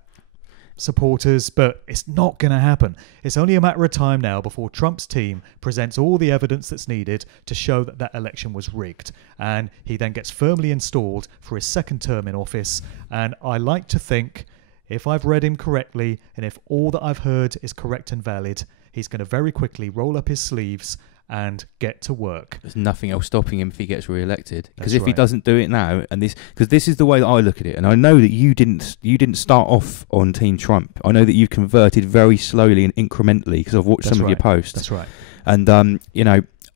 supporters, but it's not going to happen. It's only a matter of time now before Trump's team presents all the evidence that's needed to show that that election was rigged, and he then gets firmly installed for his second term in office. And I like to think, if I've read him correctly and if all that I've heard is correct and valid, he's going to very quickly roll up his sleeves and get to work. There's nothing else stopping him if he gets re-elected. Because That's if he doesn't do it now, because this is the way that I look at it, and I know that you didn't start off on Team Trump. I know that you've converted very slowly and incrementally because I've watched some of your posts. That's right. And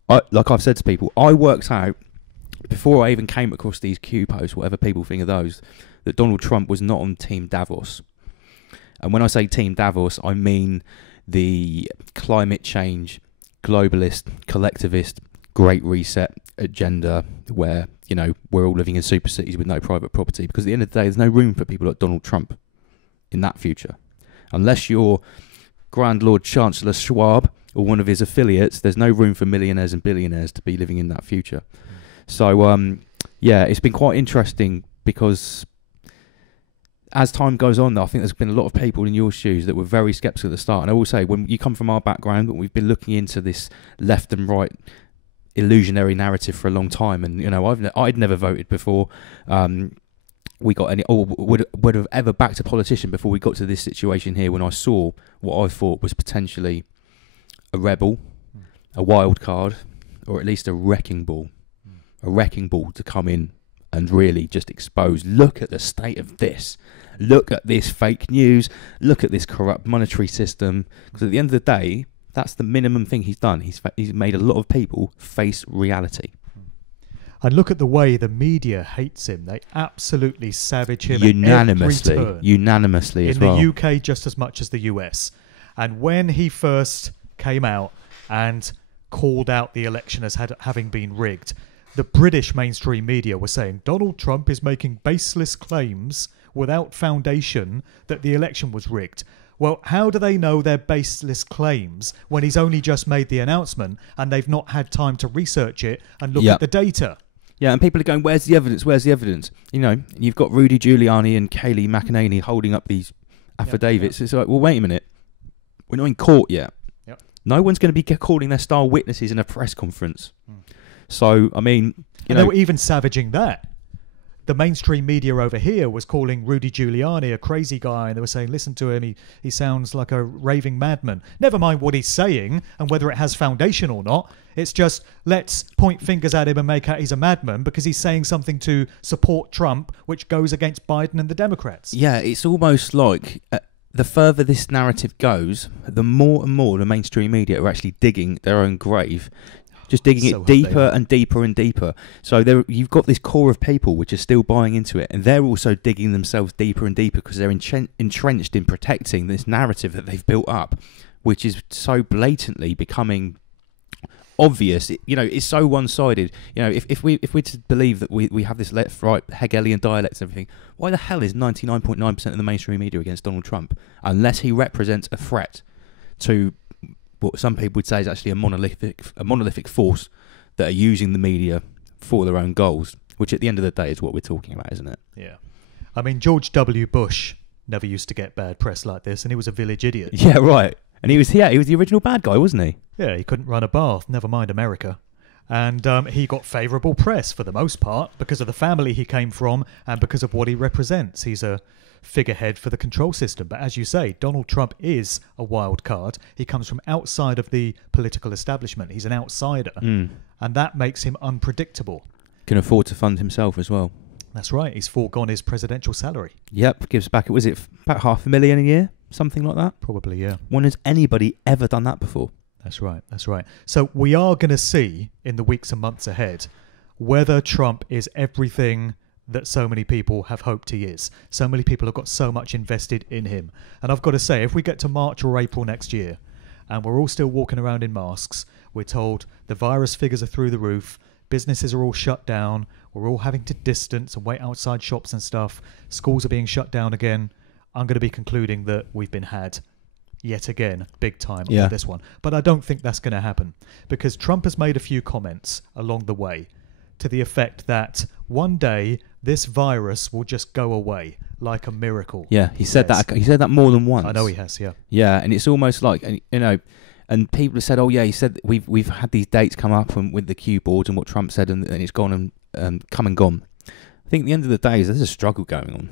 like I've said to people, I worked out before I even came across these Q posts, whatever people think of those, that Donald Trump was not on Team Davos. And when I say Team Davos, I mean the climate change, globalist, collectivist, Great Reset agenda where, we're all living in super cities with no private property. Because at the end of the day, there's no room for people like Donald Trump in that future. Unless you're Grand Lord Chancellor Schwab or one of his affiliates, there's no room for millionaires and billionaires to be living in that future. So, it's been quite interesting because as time goes on, though, I think there's been a lot of people in your shoes that were very sceptical at the start. And I will say, when you come from our background, we've been looking into this left and right illusionary narrative for a long time. And, you know, I'd never voted before we got any, or would have ever backed a politician before we got to this situation here, when I saw what I thought was potentially a rebel, a wild card, or at least a wrecking ball. A wrecking ball to come in and really just expose, look at the state of this, look at this fake news, look at this corrupt monetary system. Because at the end of the day, that's the minimum thing he's done. He's made a lot of people face reality. And look at the way the media hates him. They absolutely savage him unanimously, at every turn. unanimously as well. In the UK just as much as the US. And when he first came out and called out the election as having been rigged, the British mainstream media were saying Donald Trump is making baseless claims without foundation that the election was rigged. Well, how do they know they're baseless claims when he's only just made the announcement and they've not had time to research it and look at the data? Yeah, and people are going, where's the evidence? Where's the evidence? You know, you've got Rudy Giuliani and Kayleigh McEnany holding up these affidavits. It's like, well, wait a minute. We're not in court yet. Yep. No one's going to be calling their star witnesses in a press conference. So, I mean, you know, they were even savaging that. The mainstream media over here was calling Rudy Giuliani a crazy guy, and they were saying, listen to him, he sounds like a raving madman. Never mind what he's saying and whether it has foundation or not. It's just, let's point fingers at him and make out he's a madman because he's saying something to support Trump, which goes against Biden and the Democrats. Yeah, it's almost like the further this narrative goes, the more and more the mainstream media are actually digging their own grave. Just digging it deeper and deeper and deeper. So you've got this core of people which are still buying into it, and they're also digging themselves deeper and deeper because they're entrenched in protecting this narrative that they've built up, which is so blatantly becoming obvious. You know, it's so one-sided. You know, if we're to believe that we have this left-right Hegelian dialects and everything, why the hell is 99.9% of the mainstream media against Donald Trump unless he represents a threat to what some people would say is actually a monolithic force that are using the media for their own goals, which at the end of the day is what we're talking about, isn't it? Yeah. I mean, George W. Bush never used to get bad press like this, and he was a village idiot. Yeah, right. And he was the original bad guy, wasn't he? Yeah, he couldn't run a bath, never mind America. And he got favourable press for the most part because of the family he came from and because of what he represents. He's a figurehead for the control system. But as you say, Donald Trump is a wild card. He comes from outside of the political establishment. He's an outsider. And that makes him unpredictable. Can afford to fund himself as well. That's right. He's foregone his presidential salary. Yep, gives back, was it about $500,000 a year? Something like that? Probably, yeah. When has anybody ever done that before? That's right. That's right. So we are going to see in the weeks and months ahead whether Trump is everything that so many people have hoped he is. So many people have got so much invested in him. And I've got to say, if we get to March or April next year and we're all still walking around in masks, we're told the virus figures are through the roof, businesses are all shut down, we're all having to distance and wait outside shops and stuff, schools are being shut down again, I'm going to be concluding that we've been had yet again, big time on this one. But I don't think that's going to happen because Trump has made a few comments along the way to the effect that one day this virus will just go away like a miracle. Yeah, he said that. He said that more than once. I know he has. Yeah. Yeah, and it's almost like, you know, and people have said, "Oh yeah," he said we've had these dates come up with the Q boards and what Trump said, and it's gone and come and gone. I think at the end of the day, there's a struggle going on.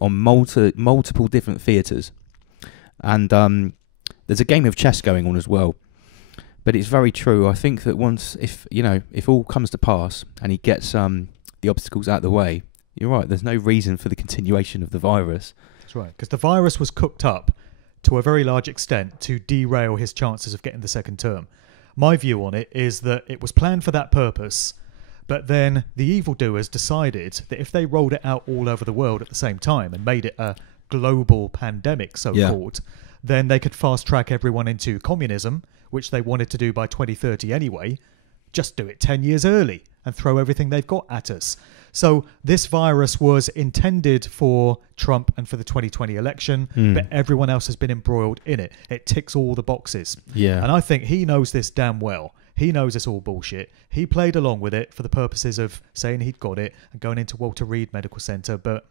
On multiple different theatres, and there's a game of chess going on as well. But it's very true. I think that once, if all comes to pass and he gets the obstacles out of the way, you're right. There's no reason for the continuation of the virus. That's right, because the virus was cooked up to a very large extent to derail his chances of getting the second term. My view on it is that it was planned for that purpose, but then the evildoers decided that if they rolled it out all over the world at the same time and made it a global pandemic, so-called, then they could fast-track everyone into communism, which they wanted to do by 2030 anyway. Just do it 10 years early and throw everything they've got at us. So this virus was intended for Trump and for the 2020 election, but everyone else has been embroiled in it. It ticks all the boxes. Yeah. And I think he knows this damn well. He knows it's all bullshit. He played along with it for the purposes of saying he'd got it and going into Walter Reed Medical Center. But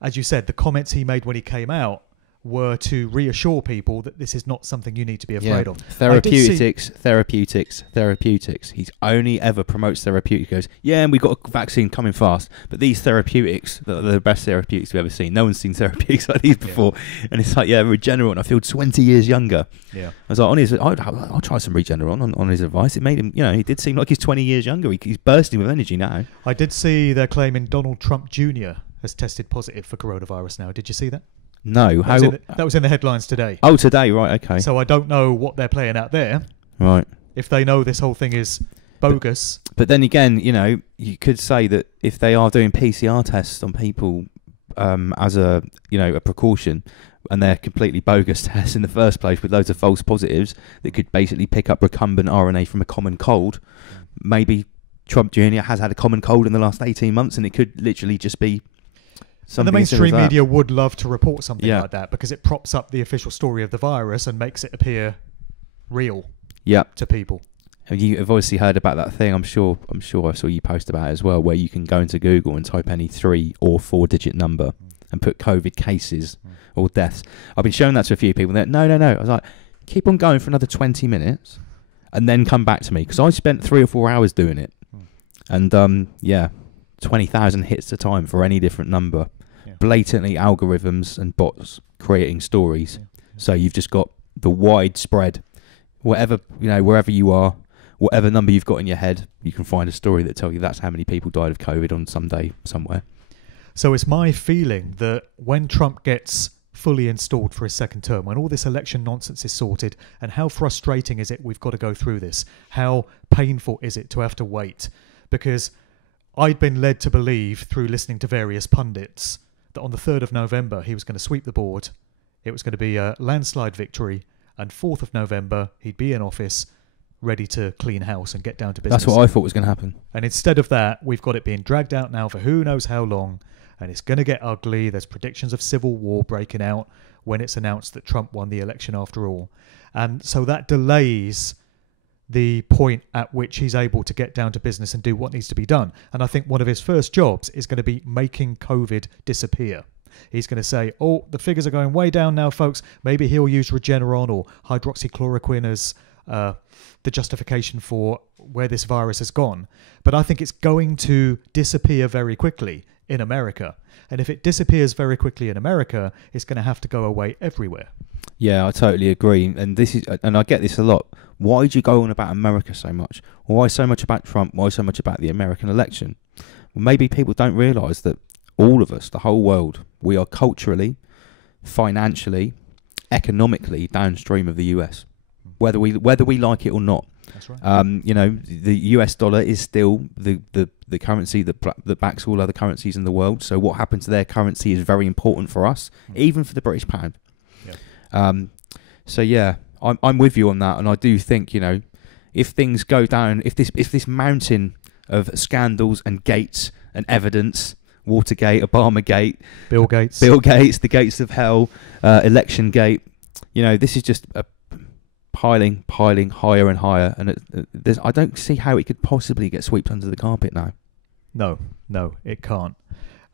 as you said, the comments he made when he came out were to reassure people that this is not something you need to be afraid of. Therapeutics. He's only ever promotes therapeutics. He goes, yeah, and we've got a vaccine coming fast, but these therapeutics, they're the best therapeutics we've ever seen. No one's seen therapeutics like these before. And it's like, yeah, Regeneron, I feel 20 years younger. Yeah. I was like, I'll try some Regeneron on his advice. It made him, he did seem like he's 20 years younger. He's bursting with energy now. I did see they're claiming Donald Trump Jr. has tested positive for coronavirus now. Did you see that? No. That was in the headlines today. Oh, today, right, okay. So I don't know what they're playing out there. Right. If they know this whole thing is bogus. But then again, you could say that if they are doing PCR tests on people as a precaution, and they're completely bogus tests in the first place with loads of false positives that could basically pick up recombinant RNA from a common cold, maybe Trump Jr. has had a common cold in the last 18 months and it could literally just be... And the mainstream media would love to report something like that because it props up the official story of the virus and makes it appear real to people. You've obviously heard about that thing. I'm sure I saw you post about it as well, where you can go into Google and type any 3 or 4 digit number and put COVID cases or deaths. I've been showing that to a few people. And they're, no. I was like, keep on going for another 20 minutes and then come back to me, because I spent 3 or 4 hours doing it. And 20,000 hits a time for any different number. Blatantly algorithms and bots creating stories. So you've just got the widespread, wherever you are, whatever number you've got in your head, you can find a story that tells you that's how many people died of COVID on some day somewhere. So it's my feeling that when Trump gets fully installed for his second term, when all this election nonsense is sorted, and how frustrating is it we've got to go through this? How painful is it to have to wait? Because I'd been led to believe through listening to various pundits that on the 3rd of November he was going to sweep the board, it was going to be a landslide victory, and 4th of November he'd be in office ready to clean house and get down to business. That's what I thought was going to happen. And instead of that, we've got it being dragged out now for who knows how long, and it's going to get ugly. There's predictions of civil war breaking out when it's announced that Trump won the election after all. And so that delays the point at which he's able to get down to business and do what needs to be done. And I think one of his first jobs is going to be making COVID disappear. He's going to say, the figures are going way down now, folks. Maybe he'll use Regeneron or hydroxychloroquine as the justification for where this virus has gone. But I think it's going to disappear very quickly in America. And if it disappears very quickly in America, it's going to have to go away everywhere. Yeah, I totally agree. And I get this a lot. Why do you go on about America so much? Why so much about Trump? Why so much about the American election? Well, maybe people don't realise that all of us, the whole world, we are culturally, financially, economically downstream of the US, whether we like it or not. That's right. The US dollar is still the currency that backs all other currencies in the world. So what happens to their currency is very important for us, even for the British pound. Yeah. I'm with you on that, and I do think if things go down, if this mountain of scandals and gates and evidence, Watergate, Obamagate, Bill Gates, the gates of hell, election gate, this is just a piling higher and higher, and I don't see how it could possibly get swept under the carpet now. No, it can't.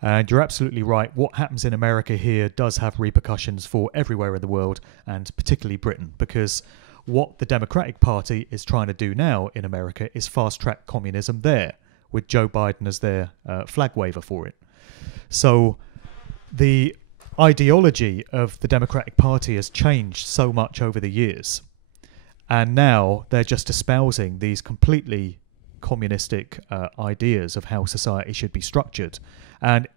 And you're absolutely right. What happens in America here does have repercussions for everywhere in the world, and particularly Britain, because what the Democratic Party is trying to do now in America is fast-track communism there, with Joe Biden as their flag waver for it. So the ideology of the Democratic Party has changed so much over the years, and now they're just espousing these completely communistic ideas of how society should be structured. And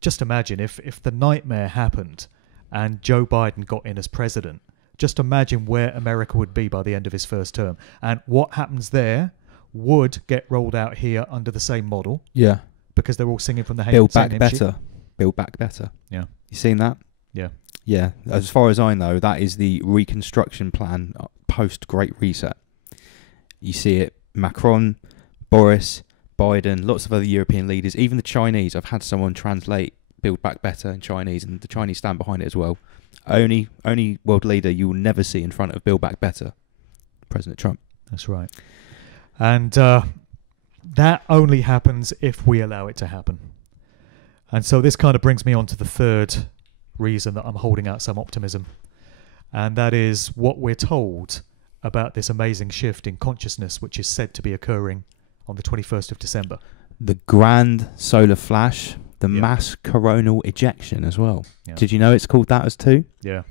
just imagine if the nightmare happened and Joe Biden got in as president, just imagine where America would be by the end of his first term. And what happens there would get rolled out here under the same model. Yeah. Because they're all singing from the Build back better. Build back better. Yeah. You seen that? Yeah. Yeah. As far as I know, that is the reconstruction plan post-Great Reset. You see it, Macron, Boris, Biden, lots of other European leaders, even the Chinese. I've had someone translate Build Back Better in Chinese, and the Chinese stand behind it as well. Only world leader you will never see in front of Build Back Better, President Trump. That's right. And that only happens if we allow it to happen. And so this kind of brings me on to the third reason that I'm holding out some optimism. And that is what we're told about this amazing shift in consciousness, which is said to be occurring on the 21st of December. The grand solar flash, the mass coronal ejection as well. Yeah. Did you know it's called that as too? Yeah.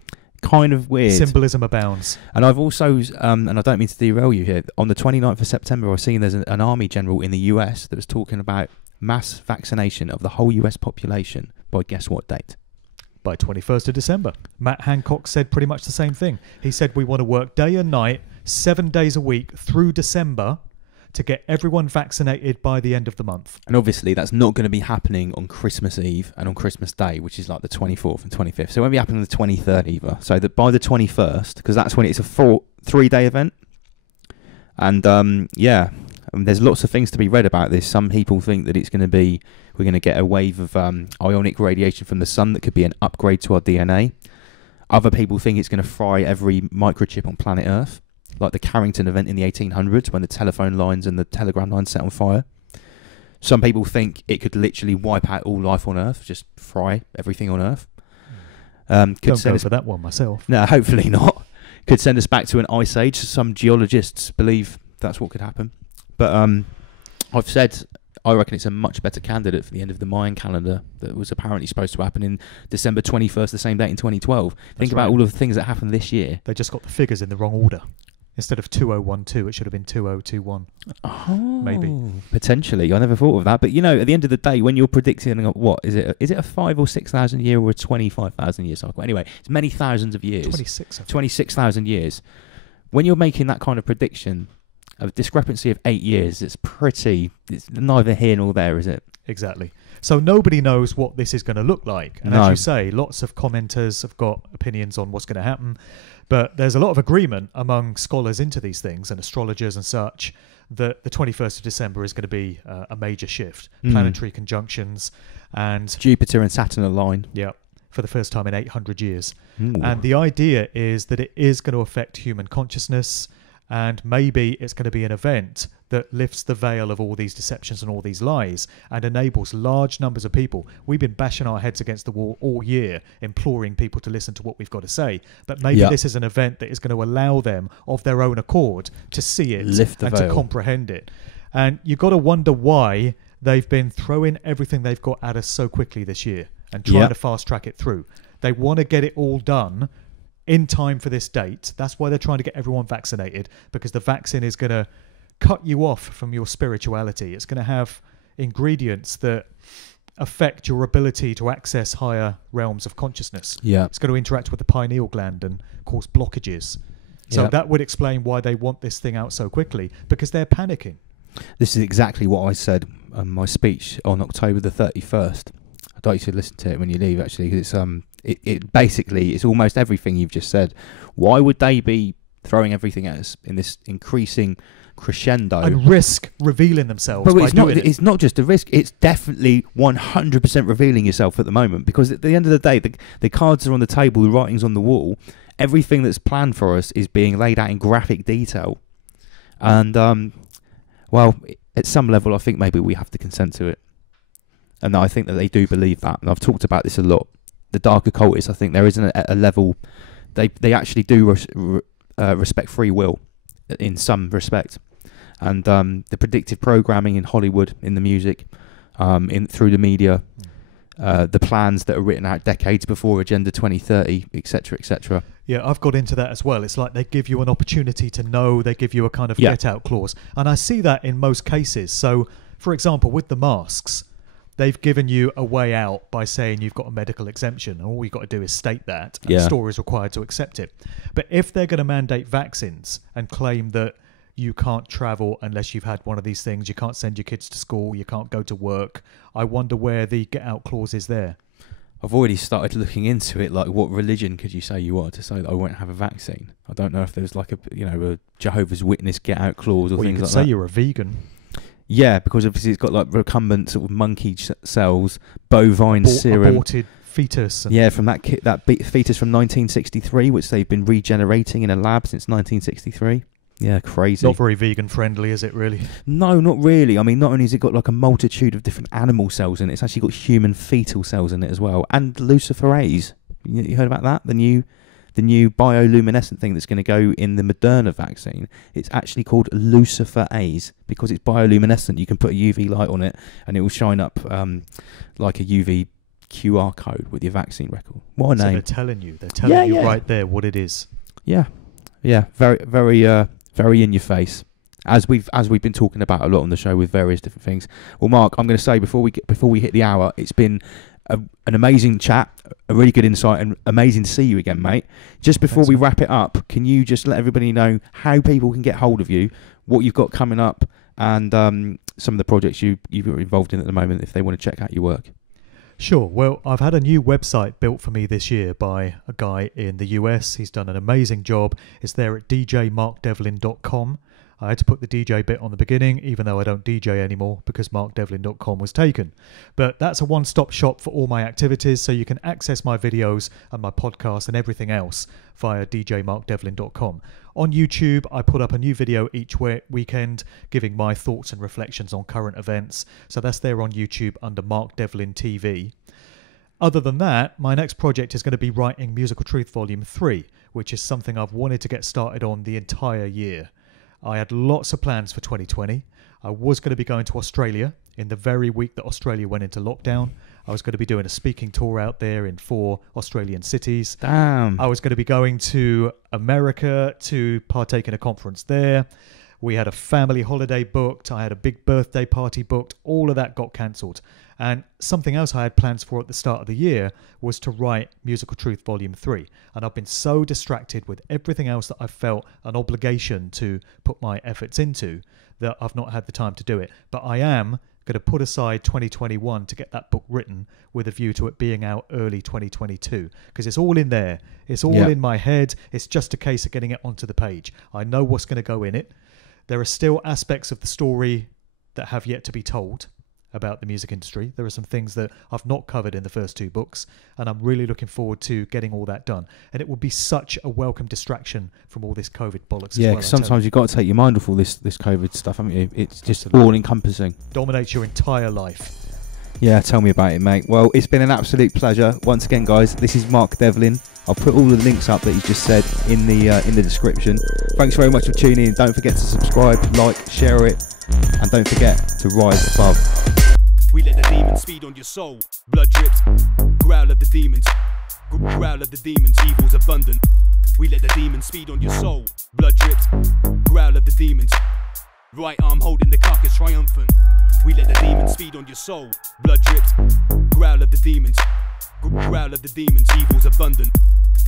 Kind of weird. Symbolism abounds. And I've also, and I don't mean to derail you here, on the 29th of September, I've seen there's an army general in the US that was talking about mass vaccination of the whole US population by guess what date? By 21st of December. Matt Hancock said pretty much the same thing. He said we want to work day and night, 7 days a week through December to get everyone vaccinated by the end of the month. And obviously that's not going to be happening on Christmas Eve and on Christmas Day, which is like the 24th and 25th. So it won't be happening on the 23rd either. So that by the 21st, because that's when it's a 3-day event. And there's lots of things to be read about this. Some people think that we're going to get a wave of ionic radiation from the sun that could be an upgrade to our DNA. Other people think it's going to fry every microchip on planet Earth, like the Carrington event in the 1800s when the telephone lines and the telegram lines set on fire. Some people think it could literally wipe out all life on Earth, just fry everything on Earth. Don't go for that one myself. No, hopefully not. Could send us back to an ice age. Some geologists believe that's what could happen. But I've said I reckon it's a much better candidate for the end of the Mayan calendar that was apparently supposed to happen in December 21st, the same date in 2012. Think about all of the things that happened this year. They just got the figures in the wrong order. Instead of 2012, it should have been 2021. Oh, maybe. Potentially. I never thought of that. But, you know, at the end of the day, when you're predicting, what, is it a 5,000 or 6,000 year or a 25,000 year cycle? Anyway, it's many thousands of years. 26,000 years. When you're making that kind of prediction, a discrepancy of 8 years, it's neither here nor there, is it? Exactly. So nobody knows what this is going to look like. And as you say, lots of commenters have got opinions on what's going to happen. But there's a lot of agreement among scholars into these things and astrologers and such that the 21st of December is going to be a major shift. Planetary conjunctions and Jupiter and Saturn align. Yeah, for the first time in 800 years. Ooh. And the idea is that it is going to affect human consciousness, and maybe it's going to be an event that lifts the veil of all these deceptions and all these lies and enables large numbers of people. We've been bashing our heads against the wall all year, imploring people to listen to what we've got to say. But maybe this is an event that is going to allow them, of their own accord, to see it and to comprehend it. And you've got to wonder why they've been throwing everything they've got at us so quickly this year and trying to fast track it through. They want to get it all done in time for this date. That's why they're trying to get everyone vaccinated, because the vaccine is going to cut you off from your spirituality. It's going to have ingredients that affect your ability to access higher realms of consciousness. Yeah. It's going to interact with the pineal gland and cause blockages. So that would explain why they want this thing out so quickly, because they're panicking. This is exactly what I said in my speech on October the 31st. I'd like you to listen to it when you leave, actually, because it basically, it's almost everything you've just said. Why would they be throwing everything at us in this increasing crescendo and risk revealing themselves? But it's not just a risk, it's definitely 100% revealing yourself at the moment, because at the end of the day, the cards are on the table, the writing's on the wall, everything that's planned for us is being laid out in graphic detail. And well, at some level I think maybe we have to consent to it, and I think that they do believe that, and I've talked about this a lot. The dark occultists, I think there isn't a level, they actually do respect free will in some respect, and the predictive programming in Hollywood, in the music, through the media, the plans that are written out decades before Agenda 2030, etc., etc. Yeah, I've got into that as well. It's like they give you an opportunity to know, they give you a kind of get-out clause, and I see that in most cases. So, for example, with the masks, they've given you a way out by saying you've got a medical exemption, and all you've got to do is state that, and the store is required to accept it. But if they're going to mandate vaccines and claim that you can't travel unless you've had one of these things, you can't send your kids to school, you can't go to work, I wonder where the get-out clause is there. I've already started looking into it, like what religion could you say you are to say that I won't have a vaccine? I don't know if there's like a Jehovah's Witness get-out clause or things like that. You could say you're a vegan. Yeah, because obviously it's got like recumbent sort of monkey cells, bovine serum, aborted fetus. From that fetus from 1963, which they've been regenerating in a lab since 1963. Yeah, crazy. Not very vegan friendly, is it really? No, not really. I mean, not only has it got like a multitude of different animal cells in it, it's actually got human fetal cells in it as well, and luciferase. You heard about that? The new bioluminescent thing that's going to go in the Moderna vaccine. It's actually called luciferase because it's bioluminescent. You can put a UV light on it, and it will shine up like a UV QR code with your vaccine record. What a name! They're telling you right there what it is. Yeah, very, very. Very in your face, as we've been talking about a lot on the show with various different things. Well, Mark, I'm going to say before we hit the hour, it's been an amazing chat, a really good insight, and amazing to see you again, mate. Just before we wrap it up, can you just let everybody know how people can get hold of you, what you've got coming up, and some of the projects you're involved in at the moment, if they want to check out your work? Sure. Well, I've had a new website built for me this year by a guy in the US. He's done an amazing job. It's there at djmarkdevlin.com. I had to put the DJ bit on the beginning, even though I don't DJ anymore because markdevlin.com was taken. But that's a one-stop shop for all my activities, so you can access my videos and my podcast and everything else via djmarkdevlin.com. On YouTube, I put up a new video each weekend giving my thoughts and reflections on current events. So that's there on YouTube under Mark Devlin TV. Other than that, my next project is going to be writing Musical Truth Volume 3, which is something I've wanted to get started on the entire year. I had lots of plans for 2020. I was going to be going to Australia in the very week that Australia went into lockdown. I was going to be doing a speaking tour out there in 4 Australian cities. Damn. I was going to be going to America to partake in a conference there. We had a family holiday booked. I had a big birthday party booked. All of that got cancelled. And something else I had plans for at the start of the year was to write Musical Truth Volume 3. And I've been so distracted with everything else that I felt an obligation to put my efforts into that I've not had the time to do it. But I am going to put aside 2021 to get that book written with a view to it being out early 2022, because it's all in there. It's all in my head. It's just a case of getting it onto the page. I know what's going to go in it. There are still aspects of the story that have yet to be told about the music industry. There are some things that I've not covered in the first 2 books, and I'm really looking forward to getting all that done. And it will be such a welcome distraction from all this COVID bollocks. Yeah, because sometimes you've got to take your mind off all this COVID stuff, haven't you? It's just all-encompassing. Dominates your entire life. Yeah, tell me about it, mate. Well, it's been an absolute pleasure. Once again, guys, this is Mark Devlin. I'll put all the links up that he's just said in the description. Thanks very much for tuning in. Don't forget to subscribe, like, share it, and don't forget to rise above. We let the demons feed on your soul. Blood drips, growl of the demons. Growl of the demons, evil's abundant. We let the demons feed on your soul. Blood drips, growl of the demons. Right arm holding the carcass triumphant. We let the demons feed on your soul. Blood drips, growl of the demons. Growl of the demons, evil's abundant.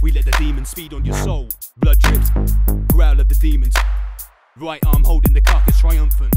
We let the demons feed on your soul. Blood drips, growl of the demons. Right arm holding the carcass triumphant.